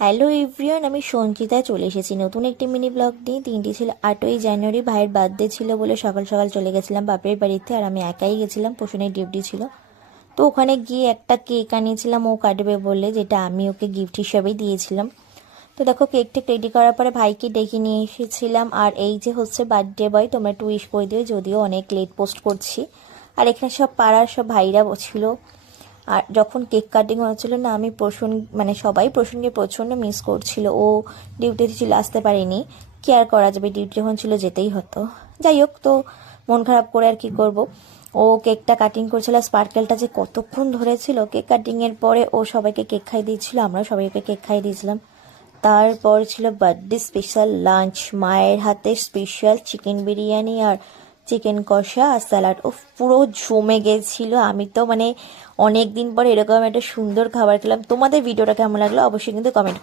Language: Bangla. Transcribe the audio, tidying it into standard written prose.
হ্যালো এভরিওয়ান, আমি সঞ্চিতা চলে এসেছি নতুন একটি মিনি ব্লগ নিয়ে। দিনটি ছিল 8ই জানুয়ারি, ভাইয়ের বার্থডে ছিল বলে সকাল সকাল চলে গেছিলাম বাপের বাড়িতে। আর আমি একাই গেছিলাম, পোষণের ডিউটি ছিল। তো ওখানে গিয়ে একটা কেক আনিয়েছিলাম ও কাটবে বলে, যেটা আমি ওকে গিফট হিসাবেই দিয়েছিলাম। তো দেখো, কেকটা রেডি করার পরে ভাইকে ডেকে নিয়ে এসেছিলাম। আর এই যে হচ্ছে বার্থডে বয়, তোমরা একটু উইশ করে দিও, যদিও অনেক লেট পোস্ট করছি। আর এখানে সব পাড়ার সব ভাইরা ছিল। আর যখন কেক কাটিং হয়েছিল না, আমি সবাই প্রসূনকে প্রচণ্ড মিস করছিল। ও ডিউটিতে ছিল, আসতে পারিনি। কি আর করা যাবে, ডিউটি যখন ছিল যেতেই হতো। যাই হোক, তো মন খারাপ করে আর কি করব। ও কেকটা কাটিং করছিল, স্পার্কেলটা যে কতক্ষণ ধরেছিল। কেক কাটিংয়ের পরে ও সবাইকে কেক খাইয়ে দিয়েছিল, আমরা সবাইকে কেক খাইয়ে দিয়েছিলাম। তারপর ছিল বার্থডে স্পেশাল লাঞ্চ, মায়ের হাতে স্পেশাল চিকেন বিরিয়ানি আর চিকেন কষা আর স্যালাড। ও পুরো জমে গেছিল। আমি তো অনেক দিন পরে এরকম একটা সুন্দর খাবার খেলাম। তোমাদের ভিডিওটা কেমন লাগলো অবশ্যই কিন্তু কমেন্ট